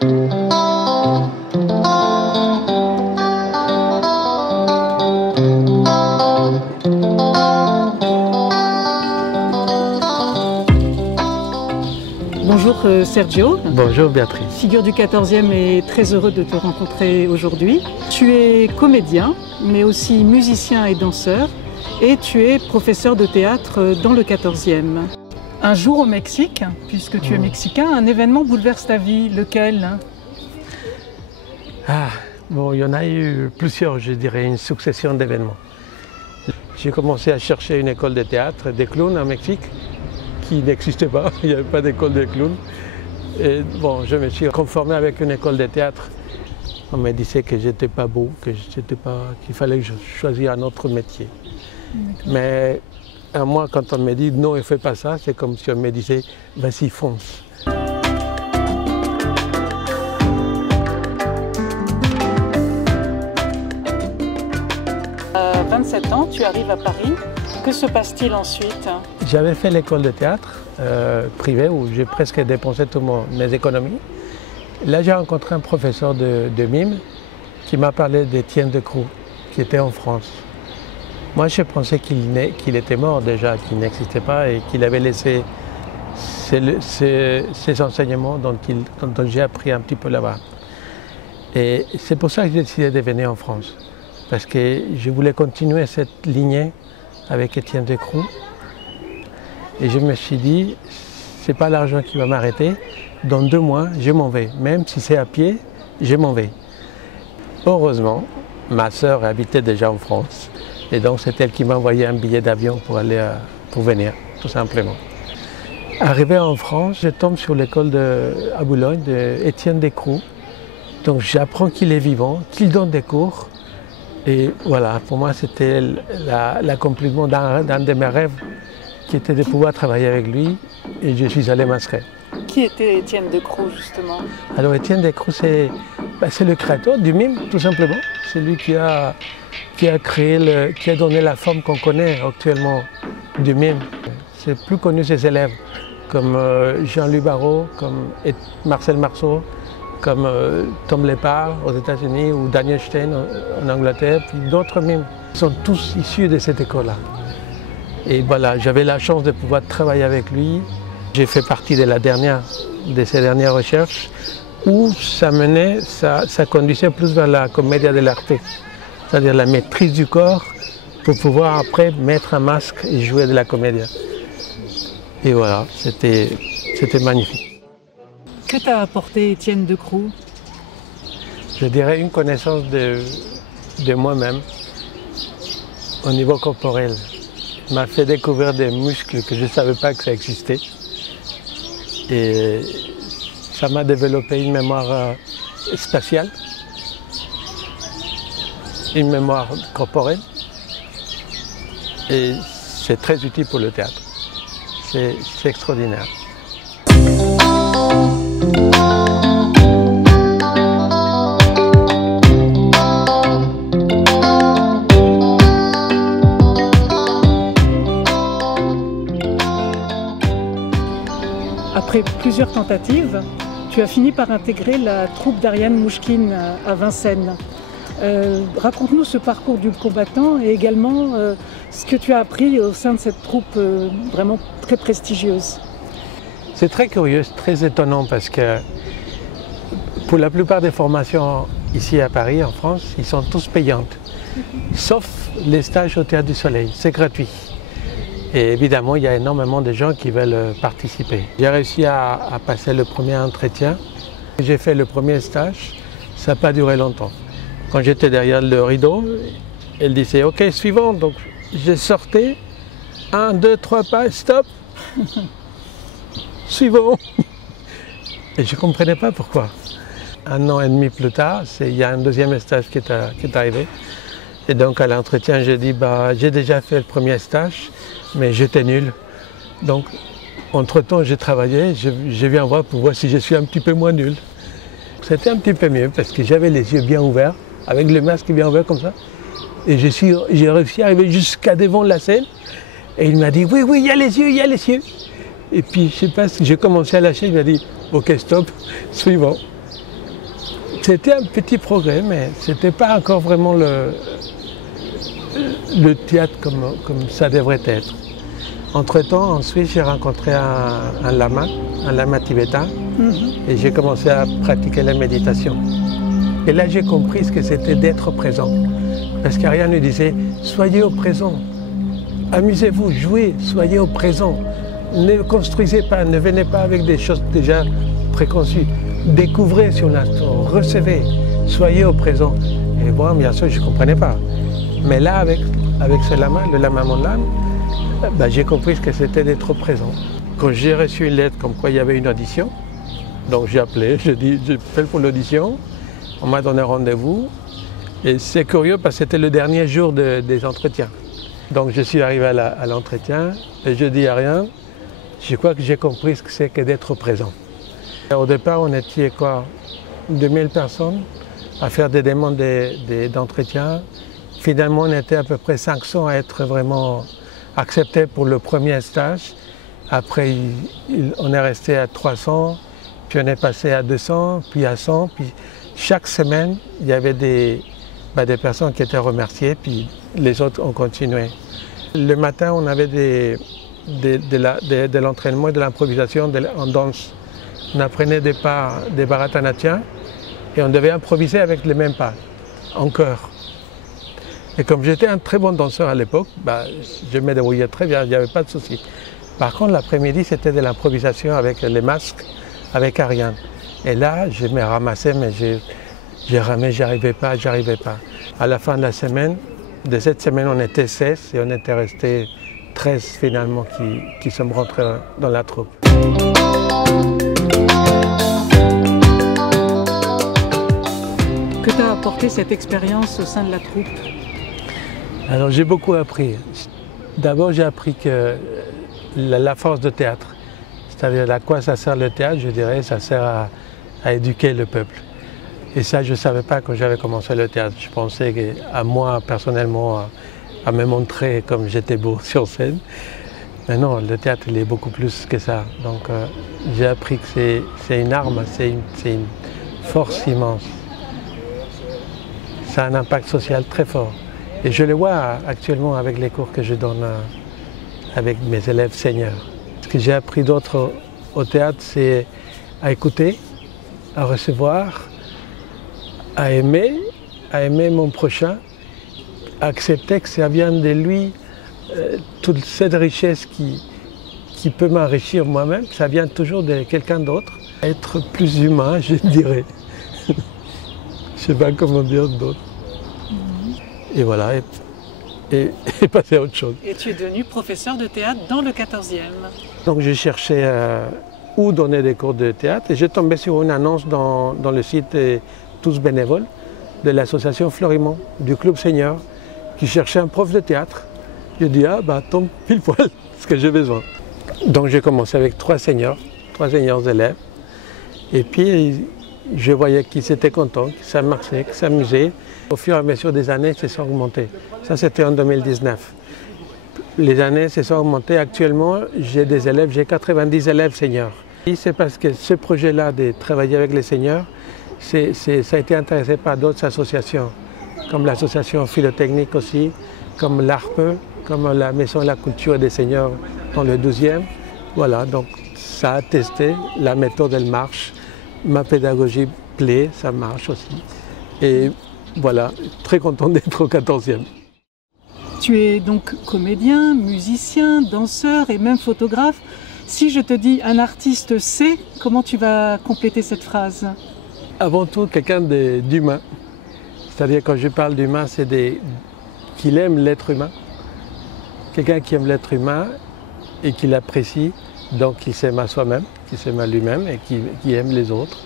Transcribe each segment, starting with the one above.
Bonjour Sergio. Bonjour Béatrice. Figure du 14e et très heureux de te rencontrer aujourd'hui. Tu es comédien, mais aussi musicien et danseur, et tu es professeur de théâtre dans le 14e. Un jour au Mexique, puisque tu es mexicain, un événement bouleverse ta vie. Lequel? Bon, il y en a eu plusieurs, je dirais, une succession d'événements. J'ai commencé à chercher une école de théâtre, des clowns au Mexique, qui n'existait pas, il n'y avait pas d'école de clowns. Et bon, je me suis conformé avec une école de théâtre. On me disait que j'étais pas beau, qu'il fallait que je choisisse un autre métier. Mais à moi, quand on me dit non, ne fais pas ça, c'est comme si on me disait vas-y, fonce. 27 ans, tu arrives à Paris. Que se passe-t-il ensuite? J'avais fait l'école de théâtre privée où j'ai presque dépensé toutes mes économies. Là, j'ai rencontré un professeur de mime qui m'a parlé d'Étienne Decroux, qui était en France. Moi, je pensais qu'il était mort déjà, qu'il n'existait pas et qu'il avait laissé ses enseignements dont j'ai appris un petit peu là-bas. Et c'est pour ça que j'ai décidé de venir en France, parce que je voulais continuer cette lignée avec Étienne Decroux. Et je me suis dit, c'est pas l'argent qui va m'arrêter. Dans 2 mois, je m'en vais. Même si c'est à pied, je m'en vais. Heureusement, ma sœur habitait déjà en France. Et donc, c'est elle qui m'a envoyé un billet d'avion pour venir, tout simplement. Arrivé en France, je tombe sur l'école à Boulogne d'Étienne Decroux. Donc, j'apprends qu'il est vivant, qu'il donne des cours. Et voilà, pour moi, c'était l'accomplissement d'un de mes rêves, qui était de pouvoir travailler avec lui. Et je suis allé m'inscrire. Qui était Étienne Decroux, justement? Alors, Étienne Decroux, c'est le créateur du mime, tout simplement. C'est lui qui a donné la forme qu'on connaît actuellement du mime. C'est plus connu ses élèves, comme Jean-Louis Barrault, comme Marcel Marceau, comme Tom Lepard aux États-Unis ou Daniel Stein en Angleterre, puis d'autres mimes. Ils sont tous issus de cette école-là. Et voilà, j'avais la chance de pouvoir travailler avec lui. J'ai fait partie de ses dernières recherches où ça conduisait plus vers la commedia dell'arte, c'est-à-dire la maîtrise du corps pour pouvoir après mettre un masque et jouer de la comédia. Et voilà, c'était magnifique. Que t'a apporté Étienne Decroux? Je dirais une connaissance de moi-même au niveau corporel. Il m'a fait découvrir des muscles que je ne savais pas que ça existait. Et ça m'a développé une mémoire spatiale, une mémoire corporelle. Et c'est très utile pour le théâtre. C'est extraordinaire. Après plusieurs tentatives, tu as fini par intégrer la troupe d'Ariane Mouchkine à Vincennes. Raconte-nous ce parcours du combattant et également ce que tu as appris au sein de cette troupe vraiment très prestigieuse. C'est très curieux, très étonnant parce que pour la plupart des formations ici à Paris, en France, ils sont tous payantes, sauf les stages au Théâtre du Soleil, c'est gratuit. Et évidemment, il y a énormément de gens qui veulent participer. J'ai réussi à passer le premier entretien. J'ai fait le premier stage, ça n'a pas duré longtemps. Quand j'étais derrière le rideau, elle disait « Ok, suivant ». Donc j'ai sorti, 1, 2, 3 pas, stop, suivant. Et je ne comprenais pas pourquoi. 1 an et demi plus tard, il y a un deuxième stage qui est arrivé. Et donc à l'entretien, j'ai dit j'ai déjà fait le premier stage, mais j'étais nul. Donc, entre-temps, j'ai travaillé, je viens voir pour voir si je suis un petit peu moins nul. C'était un petit peu mieux parce que j'avais les yeux bien ouverts, avec le masque bien ouvert comme ça. Et j'ai réussi à arriver jusqu'à devant la scène. Et il m'a dit, oui, il y a les yeux, il y a les yeux. Et puis, je sais pas, j'ai commencé à lâcher, il m'a dit, ok, stop, suivant. C'était un petit progrès, mais ce n'était pas encore vraiment le théâtre comme ça devrait être. Entre-temps, en Suisse, j'ai rencontré un lama tibétain, et j'ai commencé à pratiquer la méditation. Et là, j'ai compris ce que c'était d'être présent. Parce qu'Ariane nous disait, soyez au présent, amusez-vous, jouez, soyez au présent. Ne construisez pas, ne venez pas avec des choses déjà préconçues. Découvrez sur l'instant, recevez, soyez au présent. Et moi, bien sûr, je ne comprenais pas. Mais là, avec ce lama, le lama Monlam, j'ai compris ce que c'était d'être présent. Quand j'ai reçu une lettre comme quoi il y avait une audition, donc j'ai appelé, j'ai dit, j'appelle pour l'audition, on m'a donné rendez-vous. Et c'est curieux parce que c'était le dernier jour des entretiens. Donc je suis arrivé à l'entretien et je dis à rien, je crois que j'ai compris ce que c'est que d'être présent. Au départ, on était quoi, 2000 personnes à faire des demandes d'entretien. Finalement, on était à peu près 500 à être vraiment acceptés pour le premier stage. Après, on est resté à 300, puis on est passé à 200, puis à 100. Puis chaque semaine, il y avait des personnes qui étaient remerciées, puis les autres ont continué. Le matin, on avait de l'entraînement et de l'improvisation en danse. On apprenait des pas, des Bharatanatyams, et on devait improviser avec les mêmes pas, en chœur. Et comme j'étais un très bon danseur à l'époque, je me débrouillais très bien, il n'y avait pas de souci. Par contre, l'après-midi, c'était de l'improvisation avec les masques, avec Ariane. Et là, je me ramassais, mais j'ai ramé, j'arrivais pas. À la fin de la semaine, de cette semaine, on était 16 et on était restés 13 finalement qui sommes rentrés dans la troupe. Que t'a apporté cette expérience au sein de la troupe? Alors j'ai beaucoup appris. D'abord, j'ai appris que la force de théâtre, c'est-à-dire à quoi ça sert le théâtre, je dirais, ça sert à éduquer le peuple. Et ça, je ne savais pas quand j'avais commencé le théâtre. Je pensais à moi, personnellement, à me montrer comme j'étais beau sur scène. Mais non, le théâtre, il est beaucoup plus que ça. Donc j'ai appris que c'est une arme, c'est une force immense. Ça a un impact social très fort. Et je le vois actuellement avec les cours que je donne avec mes élèves seniors. Ce que j'ai appris d'autre au théâtre, c'est à écouter, à recevoir, à aimer mon prochain, à accepter que ça vient de lui, toute cette richesse qui peut m'enrichir moi-même, ça vient toujours de quelqu'un d'autre. Être plus humain, je dirais. Je ne sais pas comment dire d'autre. Et voilà, et passer à autre chose. Et tu es devenu professeur de théâtre dans le 14e. Donc je cherchais où donner des cours de théâtre et j'ai tombé sur une annonce dans le site Tous bénévoles de l'association Florimond, du Club Senior, qui cherchait un prof de théâtre. J'ai dit, tombe pile poil, ce que j'ai besoin. Donc j'ai commencé avec 3 seniors élèves. Et puis je voyais qu'ils étaient contents, que ça marchait, qu'ils s'amusaient. Au fur et à mesure des années, ça s'est augmenté. Ça, c'était en 2019. Les années se sont augmentées. Actuellement, j'ai 90 élèves seniors. C'est parce que ce projet-là de travailler avec les seniors, ça a été intéressé par d'autres associations, comme l'association philotechnique aussi, comme l'ARPE, comme la Maison de la Culture des Seniors dans le 12e. Voilà, donc ça a testé, la méthode elle marche, ma pédagogie plaît, ça marche aussi. Et voilà, très content d'être au 14e. Tu es donc comédien, musicien, danseur et même photographe. Si je te dis un artiste sait, comment tu vas compléter cette phrase? Avant tout, quelqu'un d'humain. C'est-à-dire quand je parle d'humain, c'est qu'il aime l'être humain. Quelqu'un qui aime l'être humain et qui l'apprécie, donc qui s'aime à soi-même, qui s'aime à lui-même et qui aime les autres.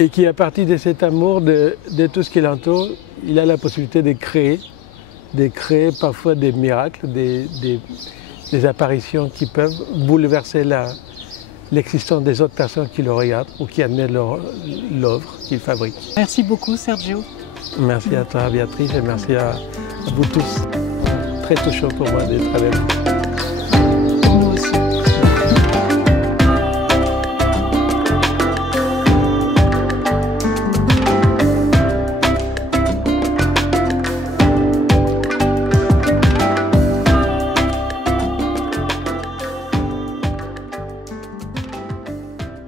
Et qui, à partir de cet amour de tout ce qui l'entoure, il a la possibilité de créer parfois des miracles, des apparitions qui peuvent bouleverser l'existence des autres personnes qui le regardent ou qui admirent l'œuvre qu'il fabrique. Merci beaucoup, Sergio. Merci à toi, Béatrice, et merci à vous tous. Très touchant pour moi d'être avec vous.